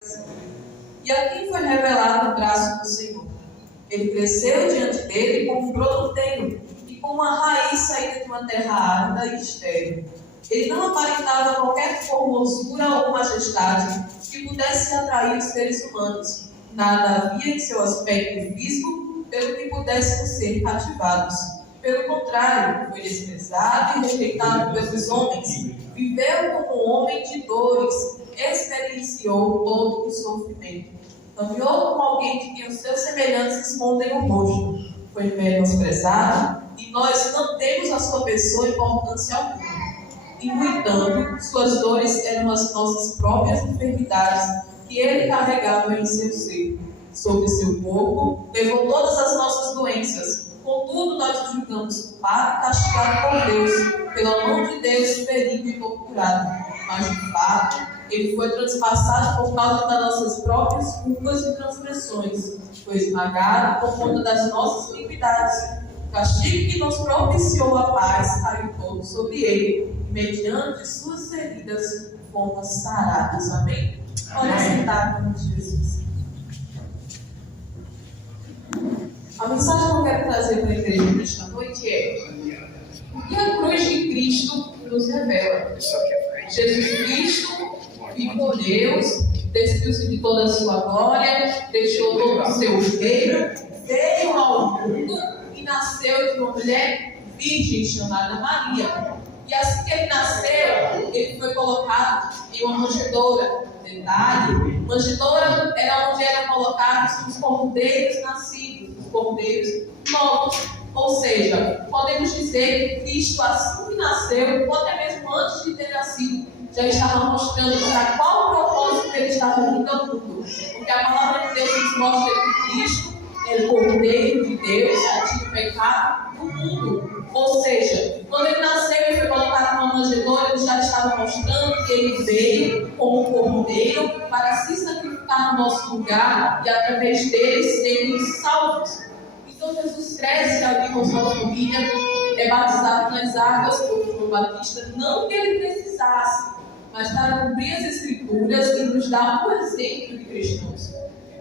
E aqui foi revelado o braço do Senhor. Ele cresceu diante dele como um brototeiro e com uma raiz saída de uma terra árida e estéril. Ele não aparentava qualquer formosura ou majestade que pudesse atrair os seres humanos. Nada havia em seu aspecto físico pelo que pudessem ser cativados. Pelo contrário, foi desprezado e rejeitado pelos homens. Viveu como um homem de dores, experienciou todo o sofrimento. Caminhou como alguém de quem os seus semelhantes escondem o rosto. Foi menosprezado e nós não temos a sua pessoa importância alguma. E, no entanto, suas dores eram as nossas próprias enfermidades que ele carregava em seu ser. Sobre seu corpo, levou todas as nossas doenças. Contudo, nós o julgamos culpado e castigado por Deus, pela mão de Deus ferido e torturado. Mas, de fato, ele foi transpassado por causa das nossas próprias culpas e transgressões. Foi esmagado por conta das nossas iniquidades. O castigo que nos propiciou a paz caiu todo sobre ele. E, mediante suas feridas, fomos sarados. Amém? Olha sentar com Jesus. A mensagem que eu quero trazer para a igreja nesta noite é: o que a cruz de Cristo nos revela? Jesus Cristo, Filho de Deus, despiu-se de toda a sua glória, deixou todo o seu reino, veio ao mundo e nasceu de uma mulher virgem chamada Maria. E assim que ele nasceu, ele foi colocado em uma manjedoura. Detalhe: manjedoura era onde eram colocados os cordeiros nascidos, os cordeiros novos. Ou seja, podemos dizer que Cristo, assim que nasceu, ou até mesmo antes de ter nascido, já estava mostrando para qual propósito ele estava vindo ao mundo. Porque a palavra de Deus nos mostra que Cristo é o Cordeiro de Deus que tira o pecado do mundo. Ou seja, quando ele nasceu e foi colocado numa manjedoura, ele já estava mostrando que ele veio como Cordeiro para se sacrificar no nosso lugar e através dele sermos salvos. Então Jesus cresce ali com sua família, é batizado nas águas por João Batista, não que ele precisasse, mas para cumprir as Escrituras e nos dar um exemplo de cristãos.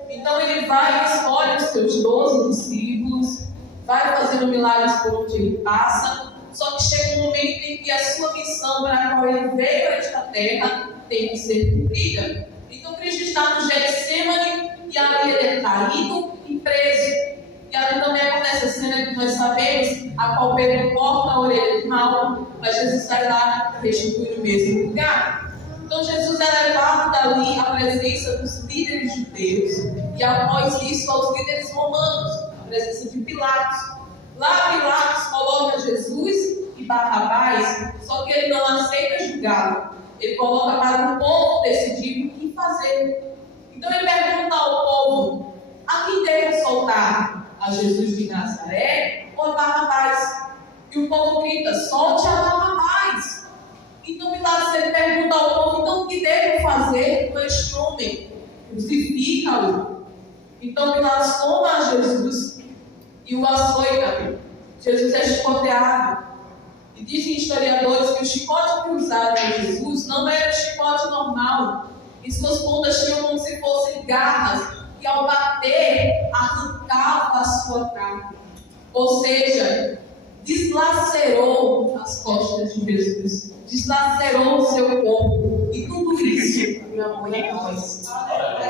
Então ele vai e escolhe os seus 12 discípulos, vai fazendo milagres por onde ele passa, só que chega um momento em que a sua missão para a qual ele veio a esta terra tem que ser cumprida. Então Cristo está no Getsemane e ali ele é caído e preso. E ali também acontece a cena que nós sabemos, a qual Pedro corta a orelha de Malco, mas Jesus sai lá e restitui no mesmo lugar. Então Jesus é levado dali à presença dos líderes judeus e após isso aos líderes romanos, à presença de Pilatos. Lá Pilatos coloca Jesus e Barrabás, só que ele não aceita julgá-lo. Ele coloca para o povo decidir o que fazer. Então ele pergunta ao povo: a quem devo soltar? A Jesus de Nazaré ou a Barrabás? E o povo grita: solte a Barrabás. Então Pilatos ele pergunta ao povo: então o que devo fazer com este homem? Crucifica-o. Então Pilatos toma a Jesus e o açoita. Jesus é chicoteado. E dizem historiadores que o chicote que usaram a Jesus não era chicote normal. Em suas pontas tinham como se fossem garras, e ao bater, arrancava a sua carne. Ou seja, deslacerou as costas de Jesus, deslacerou o seu corpo. E tudo isso por amor a nós.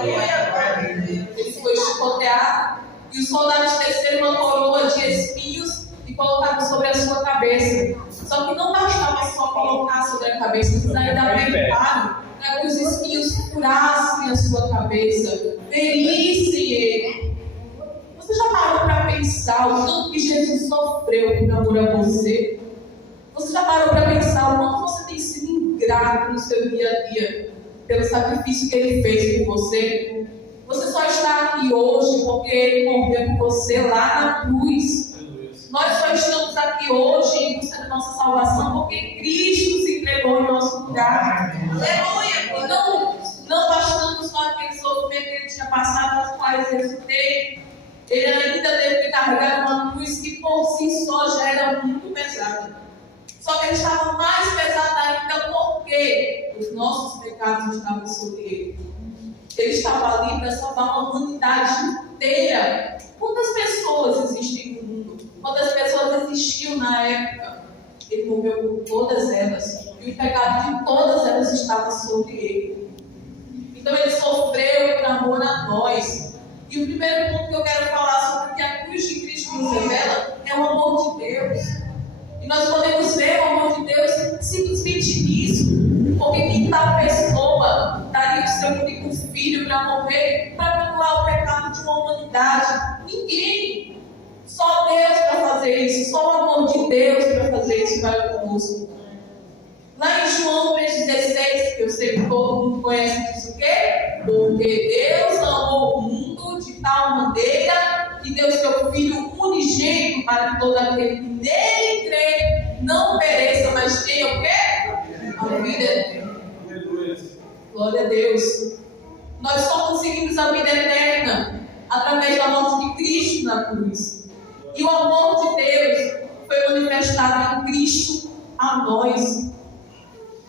Ele foi chicoteado e os soldados teceram uma coroa de espinhos e colocaram sobre a sua cabeça. Só que não bastava só colocar sobre a cabeça, eles ainda apertaram para que os espinhos furassem a sua cabeça, ferissem ele. Você já parou para pensar o tanto que Jesus sofreu por amor a você? Você já parou para pensar o quanto você tem sido ingrato no seu dia a dia pelo sacrifício que ele fez por você? Você só está aqui hoje porque ele morreu por você lá na cruz. Nós só estamos aqui hoje em busca da nossa salvação porque Cristo se entregou em nosso lugar. Aleluia! Então, não bastando só aquele sofrimento que ele tinha passado, aos quais ele teve, ele ainda teve que carregar uma cruz que por si só já era muito pesada. Só que ele estava mais pesado ainda porque os nossos pecados estavam sobre ele. Ele estava ali para salvar uma humanidade inteira. Quantas pessoas existem no mundo? Quantas pessoas existiam na época? Ele morreu por todas elas. E o pecado de todas elas estava sobre ele. Então ele sofreu por amor a nós. E o primeiro ponto que eu quero falar sobre o que a cruz de Cristo nos revela é o amor de Deus. E nós podemos ver o amor de Deus simplesmente nisso. Porque que tal pessoa daria o seu único filho para morrer, para perdoar o pecado de uma humanidade? Ninguém. Só Deus para fazer isso. Só o amor de Deus para fazer isso para conosco. Lá em João 3,16, que eu sei que todo mundo conhece, diz o quê? Porque Deus amou o mundo de tal maneira que deu seu Filho unigênito para que todo aquele que nele crê não pereça, mas tenha o quê? A vida eterna. Glória a Deus. Nós só conseguimos a vida eterna através da morte de Cristo na cruz. E o amor de Deus foi manifestado em Cristo a nós.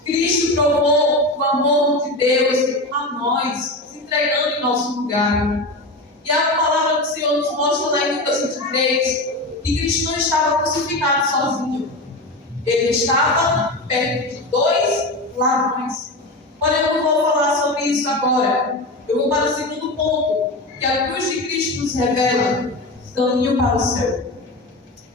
Cristo provou o amor de Deus a nós, se entregando em nosso lugar. E a palavra do Senhor nos mostra lá em Lucas 23 que Cristo não estava crucificado sozinho. Ele estava perto de 2 ladrões. Porém, eu não vou falar sobre isso agora. Eu vou para o segundo ponto, que a cruz de Cristo nos revela o caminho para o céu.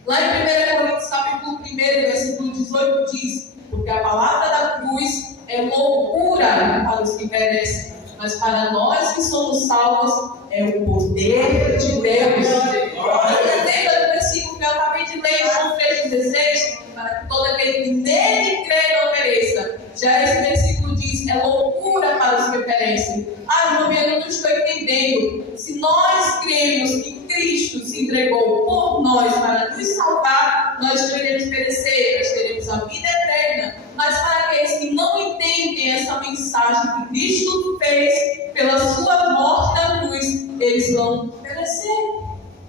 Lá em 1 Coríntios, capítulo 1, versículo 18, diz: porque a palavra da cruz é loucura para os que perecem, mas para nós que somos salvos é o poder de Deus. Lembra do versículo que eu acabei de ler em João 3,16? Para que todo aquele que nele crê não pereça. Já esse versículo diz: é loucura para os que perecem. Irmão, eu não estou entendendo. Se nós cremos que Cristo se entregou por nós para nos salvar, nós não iremos perecer, nós teremos a vida eterna. Mas para aqueles que não entendem essa mensagem que Cristo fez pela sua morte na cruz, eles vão perecer.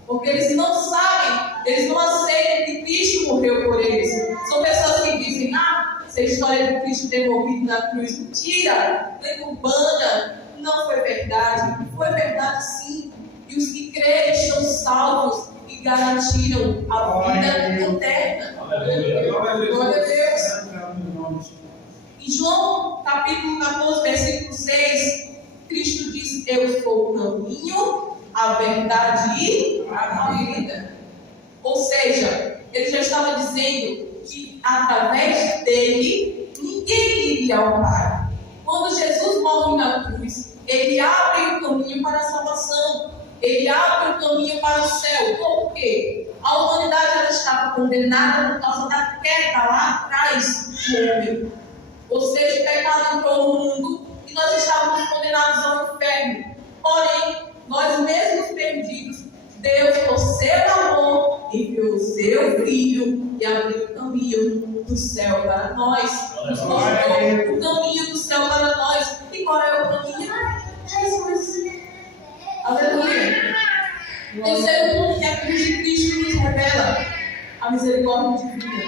Porque eles não sabem, eles não aceitam que Cristo morreu por eles. São pessoas que dizem: essa história de Cristo ter morrido na cruz, mentira, lenda urbana. Não foi verdade. Foi verdade sim. E os que creem estão salvos e garantiram a vida eterna. Glória a Deus. Em João capítulo 14, versículo 6, Cristo diz: eu sou o caminho, a verdade e a vida. Ou seja, ele já estava dizendo que através dele ninguém iria ao Pai. Quando Jesus morre na cruz, ele abre o caminho para a salvação. Ele abre o caminho para o céu. Por quê? A humanidade ela estava condenada por causa da queda lá atrás do homem. Ou seja, o pecado entrou no mundo e nós estávamos condenados ao inferno. Porém, nós mesmos perdidos, Deus, por seu amor, enviou o seu Filho e abriu o caminho do céu para nós. Nos mostrou o caminho do céu para nós. E qual é o caminho? Jesus. Aleluia. Terceiro ponto que a cruz de Cristo nos revela: a misericórdia divina.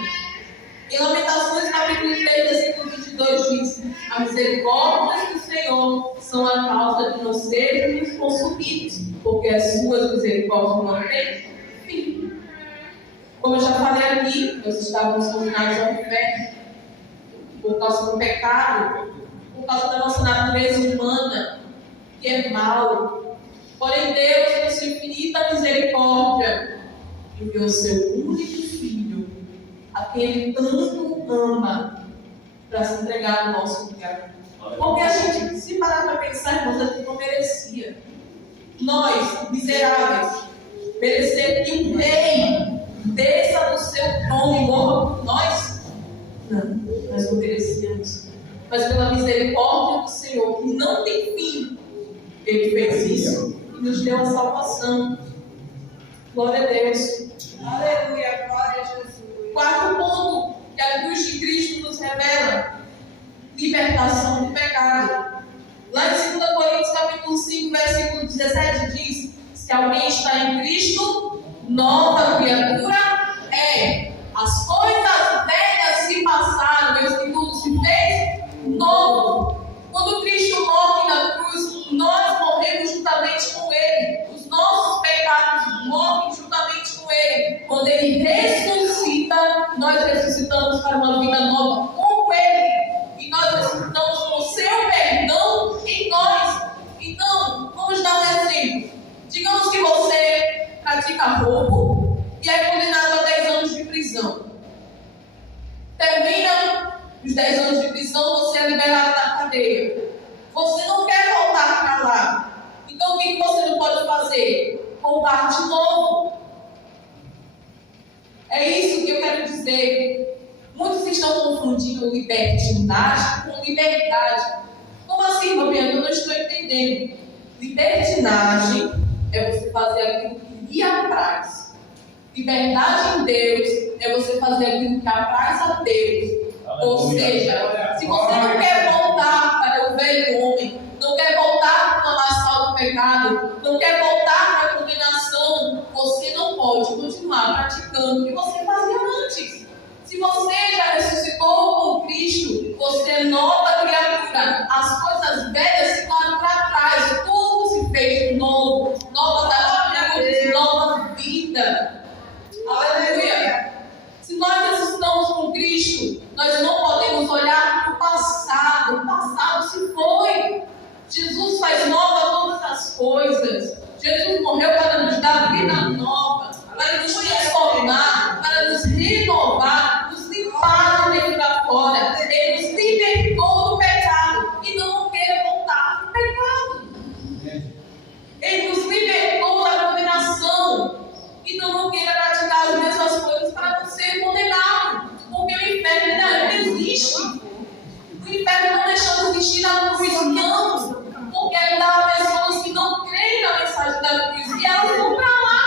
Em Lamentações, capítulo 3, versículo 22, diz: a misericórdia do Senhor são a causa de não sermos consumidos, porque as suas misericórdias não têm fim. Como eu já falei aqui, nós estávamos condenados ao inferno por causa do pecado, por causa da nossa natureza humana, que é mal. Porém, Deus, com sua infinita misericórdia, enviou o seu único Filho, a quem Ele tanto ama, para se entregar no nosso lugar. Porque a gente, se parar para pensar, irmãos, a gente não merecia. Nós, miseráveis, merecer que um rei desça do seu trono e morra por nós? Não, nós não merecíamos. Mas pela misericórdia do Senhor, que não tem fim, Ele fez isso e nos deu a salvação. Glória a Deus. Aleluia, glória a Jesus. Quarto ponto que a cruz de Cristo nos revela: libertação do pecado. Lá em 2 Coríntios capítulo 5, versículo 17 diz: se alguém está em Cristo, nova criatura é. As coisas velhas se passaram, eis que tudo se fez novo. Quando Cristo morre na cruz, nós confundindo libertinagem com liberdade. Como assim, irmã Bianca? Eu não estou entendendo. Libertinagem é você fazer aquilo que lhe apraz. Liberdade em Deus é você fazer aquilo que apraz a Deus. Ou seja, se você não quer voltar para o velho homem, não quer voltar para o lamaçal do pecado, não quer voltar para a condenação, você não pode continuar praticando o que você fazia antes. Se você já ressuscitou com Cristo, você é nova criatura. As coisas velhas ficaram para trás, tudo se fez novo, novas atitudes, nova vida. Aleluia! Se nós estamos com Cristo, nós não podemos olhar para o passado. O passado se foi. Jesus faz nova todas as coisas. Jesus morreu para nos dar vida nova, para nos transformar, para nos renovar, nos limpar de dentro para fora. Ele nos libertou do pecado e não quer voltar para o pecado. Ele nos libertou da condenação e não queira praticar as mesmas coisas para não ser condenado, porque o inferno ainda existe. O inferno não deixou de existir na cruz, não, porque ainda há pessoas que não creem na mensagem da cruz e elas vão para lá.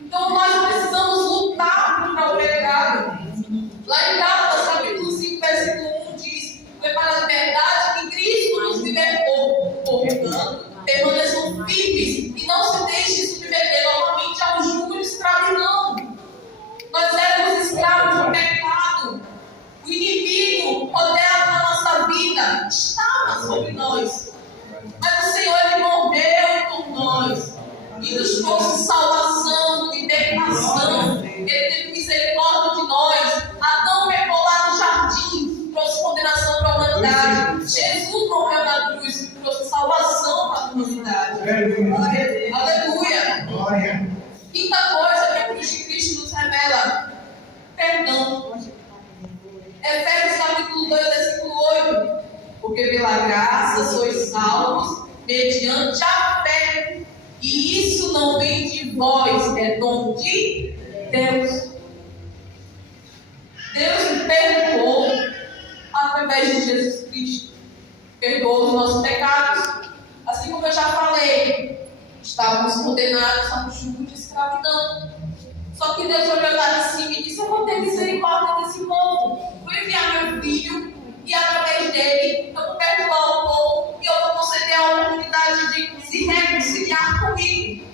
Então nós precisamos lutar contra o pecado. Lá em Gálatas, capítulo 5, versículo 1 diz: foi para a liberdade que Cristo nos libertou. Portanto, permaneçam firmes e não se deixem submeter novamente ao jugo de escravidão. Nós éramos escravos do pecado. O inimigo rodeava a nossa vida, estava sobre nós. Mas o Senhor, Ele morreu por nós e nos trouxe salvação, libertação. Ele teve misericórdia de nós. Adão pecou lá no jardim, trouxe condenação para a humanidade. Jesus morreu na cruz e trouxe salvação para a humanidade. Aleluia! Glória. Quinta coisa que a cruz de Cristo nos revela: perdão. Efésios capítulo 2, versículo 8. Porque pela graça sois salvos mediante a fé. E isso não vem de vós, é dom de Deus. Deus nos perdoou através de Jesus Cristo. Perdoou os nossos pecados. Assim como eu já falei, estávamos condenados a um jugo de escravidão. Só que Deus olhou lá de cima e disse: eu vou ter misericórdia desse povo. Vou enviar meu filho e através dele eu vou perdoar o povo e eu vou conceder a oportunidade de se reconciliar comigo.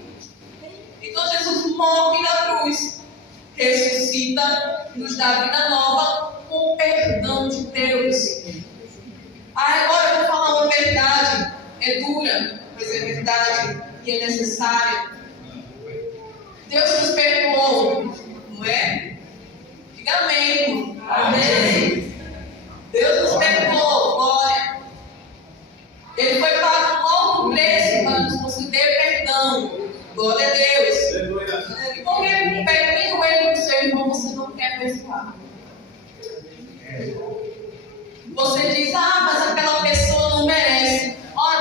Então Jesus morre na cruz, ressuscita, nos dá vida nova com o perdão de Deus. Agora eu vou falar uma verdade. É dura, mas é verdade e é necessária. Deus nos perdoou, não é? Diga amém. Amém. Deus nos perdoou, glória. Ele foi pago um alto preço para nos conceder perdão. Glória a Deus. E por que perdoando ele do seu irmão você não quer perdoar? Você diz: mas aquela pessoa não merece.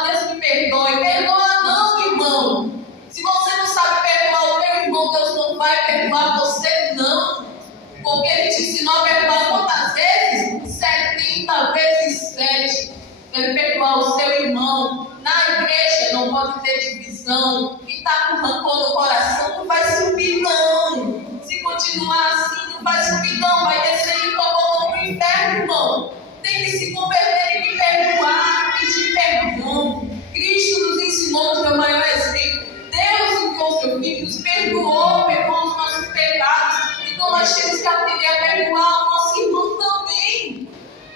Deus me perdoe. Perdoa não, irmão. Se você não sabe perdoar o teu irmão, Deus não vai perdoar você, não. Porque Ele te ensinou a perdoar quantas vezes? 70 vezes 7. Deve perdoar o seu irmão. Na igreja não pode ter divisão. E está com rancor no coração, não vai subir, não. Se continuar assim, não vai subir, não. Vai descer e tomar para o inferno, irmão. Tem que se converter e me perdoar, pedir perdão. Cristo nos ensinou, no meu maior exemplo. Deus enviou seu filho, nos perdoou os nossos pecados. Então nós temos que aprender a perdoar o nosso irmão também.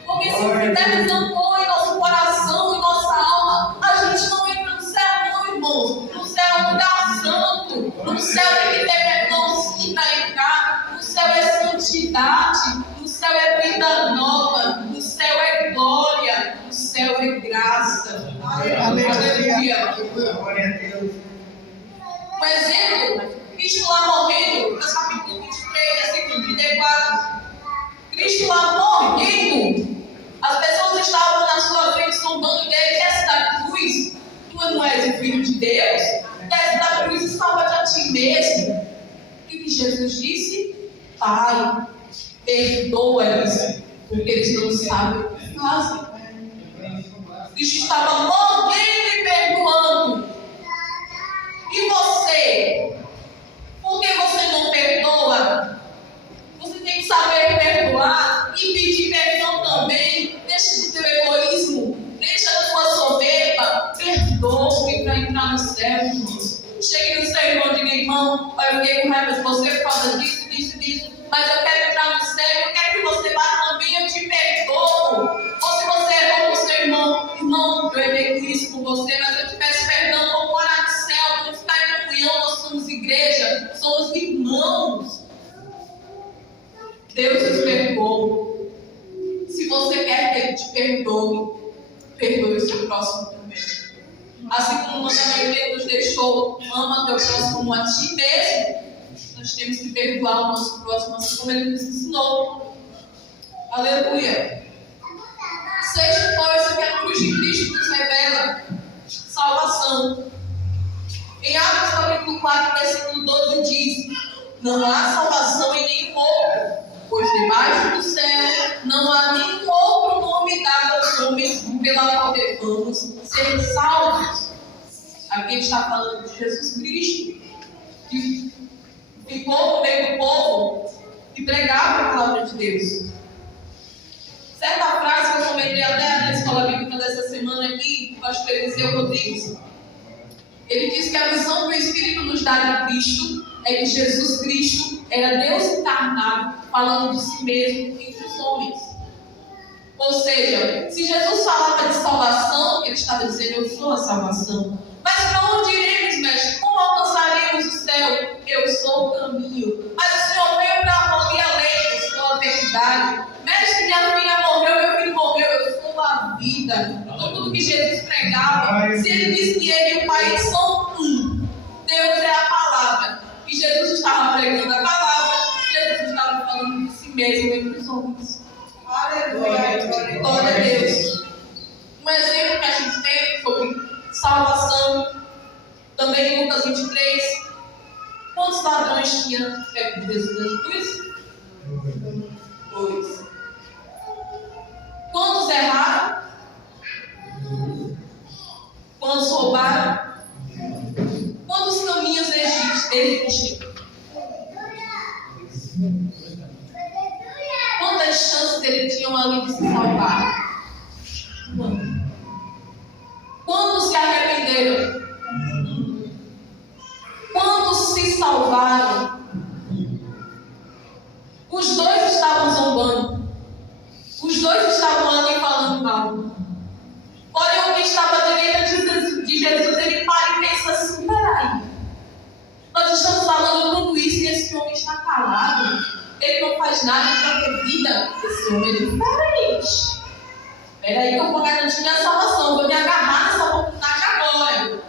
Porque se tivermos rancor em nosso coração, em nossa alma, a gente não entra no céu, não, irmãos. No céu é um lugar santo. No céu tem que ter perdão sim para entrar. No céu é santidade. No céu é vida nova. No céu é glória. No céu é graça. Aleluia. Glória a Deus. Um exemplo, Cristo lá morrendo, no capítulo 23, versículo 34. Cristo lá morrendo, as pessoas estavam na sua frente sondando ele: desce da cruz, tu não és o Filho de Deus? Desce da cruz e salva-te a ti mesmo. O que Jesus disse? Pai, perdoa eles não sabem o que fazem. Cristo estava morrendo e perdoando. E você? Por que você não perdoa? Você tem que saber perdoar e pedir perdão também. Deixa do teu egoísmo, deixa da tua soberba. Perdoe para entrar no céu, irmãos. Chegue no seu irmão e diga: irmão, eu fiquei com raiva de você por causa disso, mas eu quero entrar no céu, eu quero que você vá também, eu te perdoo. Ou se você errou com seu irmão: irmão, eu errei com isso com você, mas eu te peço perdão, vamos morar no céu, vamos ficar em comunhão, nós somos igreja, somos irmãos. Deus te perdoou. Se você quer que Ele te perdoe, perdoe o seu próximo também. Assim como o mandamento que Ele nos deixou: ama teu próximo como a ti mesmo. Nós temos que perdoar o nosso próximo, assim como Ele nos ensinou. Aleluia. Sexta coisa que a cruz de Cristo nos revela: salvação. Em Atos capítulo 4, versículo 12 diz: não há salvação em nenhum outro, pois debaixo do céu não há nenhum outro nome dado aos homens pela qual devamos ser salvos. Aqui ele está falando de Jesus Cristo, que ficou no meio do povo e pregava a palavra de Deus. Certa frase que eu comentei até na escola bíblica dessa semana aqui, o pastor Eliseu Rodrigues, ele disse que a visão que o Espírito nos dá de Cristo é que Jesus Cristo era Deus encarnado, falando de si mesmo entre os homens. Ou seja, se Jesus falava de salvação, ele estava dizendo: eu sou a salvação. Mas para onde iremos, mestre? Como alcançaremos o céu? Eu sou o caminho. Mas o Senhor veio para abolir a lei, eu sou a verdade. Mestre, minha filha morreu, meu filho morreu, eu sou a vida. Então tudo que Jesus pregava, se ele disse que ele e o Pai são um, Deus é a palavra. E Jesus estava pregando a palavra, Jesus estava falando de si mesmo entre os homens. Aleluia, glória a Deus. Um exemplo que a gente tem sobre salvação, também em Lucas 23. Quantos ladrões tinha perto de Jesus na cruz? 2. Quantos erraram? Quantos roubaram? Quantos caminhos existem? Quantas chances ele tinha ali de se salvar? Quantos se arrependeram? Quantos se salvaram? Os dois estavam zombando. Os dois estavam ali falando mal. Porém, o que estava à direita de Jesus, ele para e pensa assim: peraí, nós estamos falando tudo isso e esse homem está calado. Ele não faz nada para ter vida. Esse homem é diferente. Peraí que eu vou garantir a salvação. Vou me agarrar nessa oportunidade agora.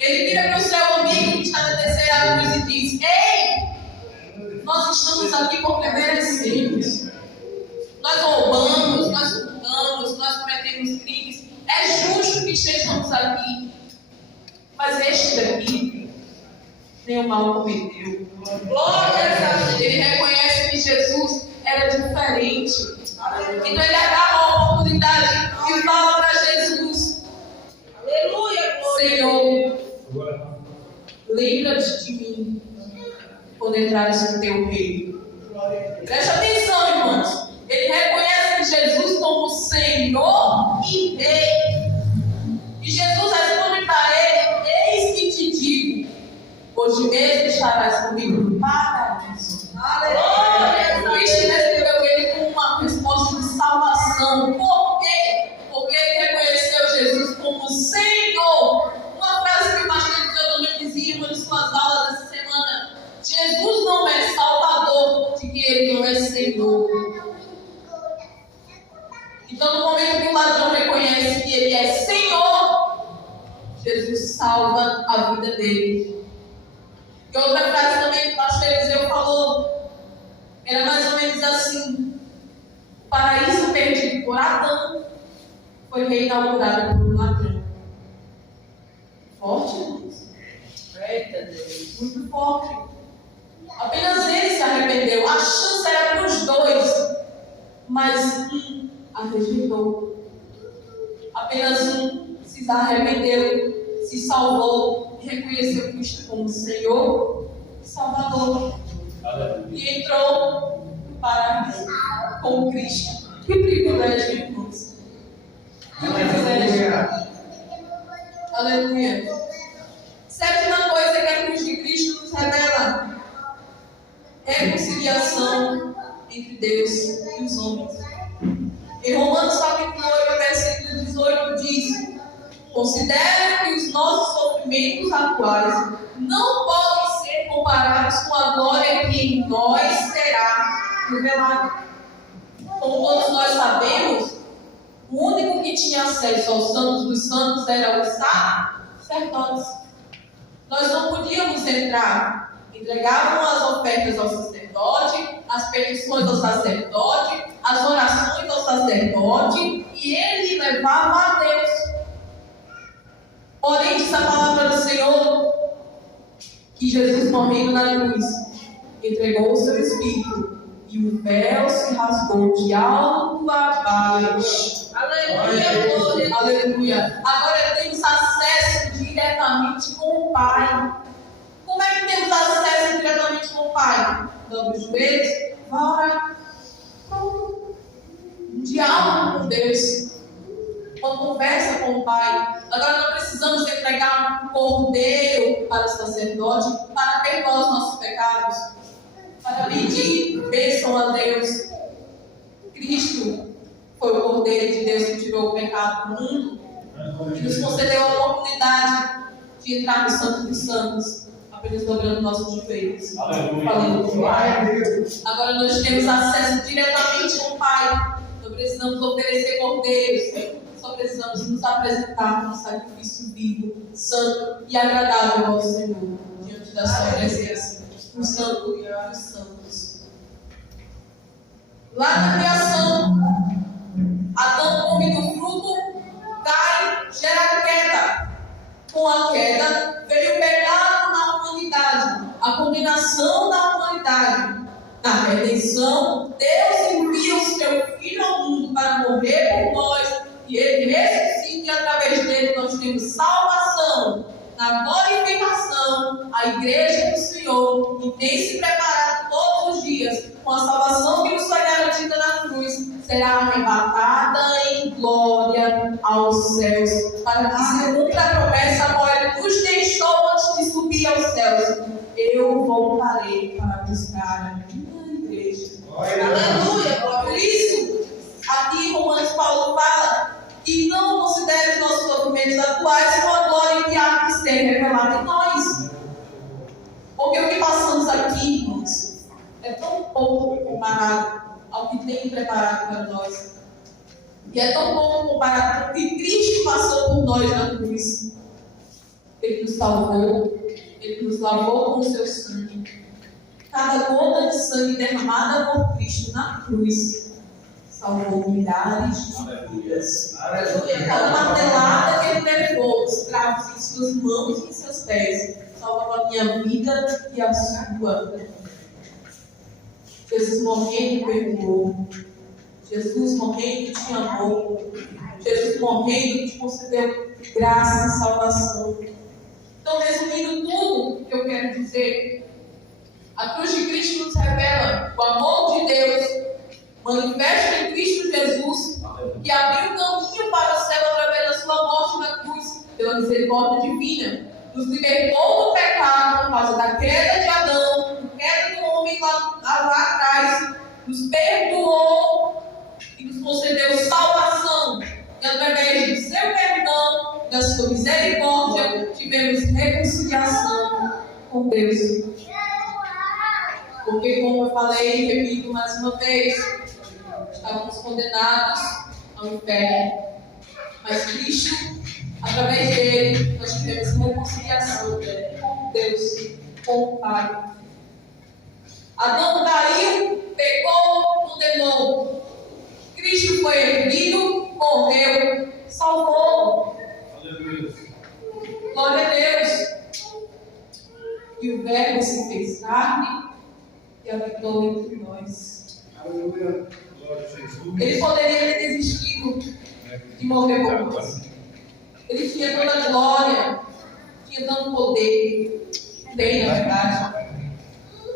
Ele vira para o seu amigo que está na terceira cruz e diz: ei, nós estamos aqui porque merecemos. Nós roubamos, nós furtamos, nós cometemos crimes. É justo que estejamos aqui. Mas este daqui nenhum mal cometeu. Glória a Deus. Ele reconhece que Jesus era diferente. Então ele agarra a oportunidade e fala para Jesus: aleluia, Senhor, lembra-te de mim quando entrares no teu reino. Preste atenção, irmãos. Ele reconhece Jesus como Senhor e Rei. E Jesus responde para ele: eis que te digo, hoje mesmo estarás comigo no paraíso. Aleluia! Cristo recebeu ele com uma resposta de salvação. Por quê? Porque ele reconheceu Jesus como Senhor. Uma frase que o pastor Eliseu também dizia em uma de suas aulas essa semana: Jesus não é Salvador de que ele não é Senhor. Então, no momento que o ladrão reconhece que ele é Senhor, Jesus salva a vida dele. E outra frase também que o pastor Eliseu falou era mais ou menos assim: o paraíso perdido por Adão foi reinaugurado por um ladrão. Forte, irmãos? Muito forte. Apenas ele se arrependeu. A chance era para os dois. mas um a rejeitou. Apenas um se arrependeu, se salvou e reconheceu Cristo como Senhor e Salvador. E entrou no paraíso com Cristo. Que privilégio, irmãos! Que privilégio! Aleluia! Sétima coisa que a cruz de Cristo nos revela: reconciliação entre Deus e os homens. Em Romanos capítulo 8, versículo 18 diz: considero que os nossos sofrimentos atuais não podem ser comparados com a glória que em nós será revelada. Como todos nós sabemos, o único que tinha acesso aos santos dos santos era o sacerdote. Nós não podíamos entrar. Entregavam as ofertas ao sacerdote, as petições ao sacerdote, as orações ao sacerdote, e ele levava a Deus. Porém, diz a palavra do Senhor que Jesus, morrendo na cruz, entregou o seu Espírito, e o véu se rasgou de alto a baixo. Aleluia! Aleluia! Agora temos acesso diretamente com o Pai. Como é que temos acesso diretamente com o Pai? Dando os joelhos, vai orar. Pronto. Um diálogo com Deus. Uma conversa com o Pai. Agora não precisamos entregar um cordeiro para o sacerdote para perdoar os nossos pecados, para pedir bênção a Deus. Cristo foi o cordeiro de Deus que tirou o pecado do mundo e nos concedeu a oportunidade de entrar no Santo dos Santos, apenas dobrando nossos joelhos, falando com o Pai. Agora nós temos acesso diretamente com o Pai. Não precisamos oferecer cordeiros, só precisamos nos apresentar como sacrifício vivo, santo e agradável ao Senhor, diante da sua presença, o Santo e os Santos. Lá na criação, Adão come do fruto, cai, gera queda. Com a queda, veio o pecado na humanidade, a condenação da humanidade. Na redenção, Deus envia o seu Filho ao mundo para morrer por nós, e Ele ressuscita, e através dele nós temos salvação. Na glorificação, a igreja do Senhor, que tem se preparado todos os dias com a salvação que nos foi garantida na cruz, será arrebatada em glória aos céus, para que se cumpra a promessa a qual Ele nos deixou antes de subir aos céus. Eu voltarei para buscar a minha igreja. Aleluia! Por isso, aqui Romanos Paulo fala que não considere os nossos sofrimentos atuais como a glória que há de ser revelada em nós. Porque o que passamos aqui, irmãos, é tão pouco comparado ao que tem preparado para nós. E é tão pouco comparado com o que Cristo passou por nós na cruz. Ele nos salvou, Ele nos lavou com o seu sangue. Cada gota de sangue derramada por Cristo na cruz salvou milhares de vidas. Cada martelada que Ele levou, os cravos em suas mãos e em seus pés, salvou a minha vida e a sua. Jesus morrendo perdoou. Jesus morrendo te amou. Jesus morrendo te concedeu graça e salvação. Então, resumindo tudo que eu quero dizer, a cruz de Cristo nos revela o amor de Deus manifesto em Cristo Jesus, que abriu o caminho para o céu através da sua morte na cruz, pela misericórdia divina. Nos libertou do pecado por causa da queda de Adão, da queda do homem lá atrás, nos perdoou e nos concedeu salvação. E através do seu perdão, da sua misericórdia, tivemos reconciliação com Deus. Porque, como eu falei e repito mais uma vez, estávamos condenados ao inferno. Mas Cristo, através dele, nós tivemos reconciliação com Deus, com o Pai. Adão caiu, pecou, condenou. Cristo foi erguido, morreu, salvou. Aleluia. Glória a Deus. E o Verbo se fez carne e habitou entre nós. Aleluia. Ele poderia ter desistido de morrer por nós. Ele tinha toda a glória, tinha tanto poder, bem na verdade,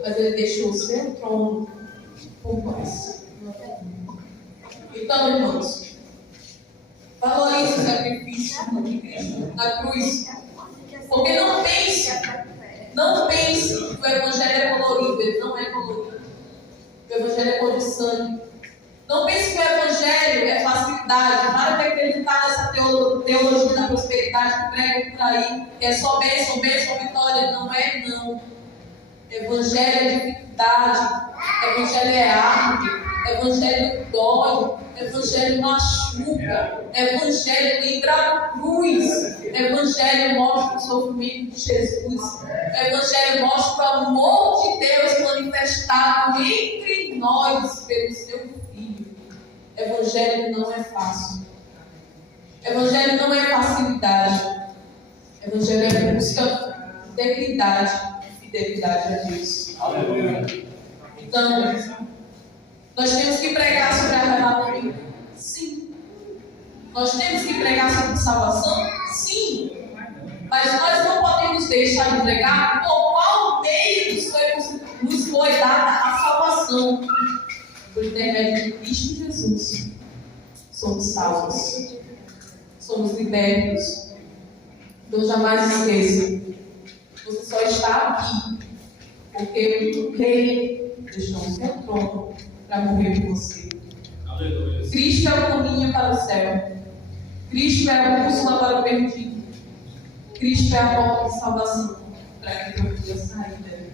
mas ele deixou o seu trono por nós. Então, irmãos, valorize o sacrifício de Cristo na cruz, porque não pense que o Evangelho é colorido, ele não é colorido. O Evangelho é cor de sangue. Não pense que o Evangelho é facilidade. Para de acreditar nessa teologia da prosperidade que prega por aí, que é só bênção, bênção, vitória. Não é, não. Evangelho é dificuldade. Evangelho é árvore. Evangelho dói. Evangelho machuca. Evangelho lembra a cruz. Evangelho mostra o sofrimento de Jesus. Evangelho mostra o amor de Deus manifestado entre nós pelo seu Filho. Evangelho não é fácil. Evangelho não é facilidade. Evangelho é busca de integridade e fidelidade a Deus. Aleluia. Então, nós temos que pregar sobre arrebatamento? Sim. Nós temos que pregar sobre salvação? Sim. Mas nós não podemos deixar de pregar por qual meio nos foi dada a salvação. Por intermédio de Cristo Jesus. Somos salvos. Somos libertos. Então jamais esqueça. Você só está aqui porque o Rei deixou o seu trono para morrer por você. Aleluia. Cristo é o caminho para o céu. Cristo é a bússola para o perdido. Cristo é a porta de salvação para que eu possa sair dele.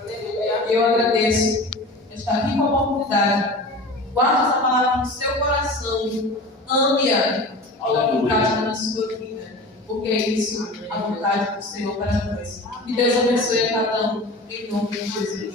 Aleluia. Eu agradeço esta rica oportunidade. Guarde essa palavra no seu coração. Ame-a ao longo do prazo na sua vida. Porque é isso a vontade do Senhor para nós. Que Deus abençoe a cada um em nome de Jesus.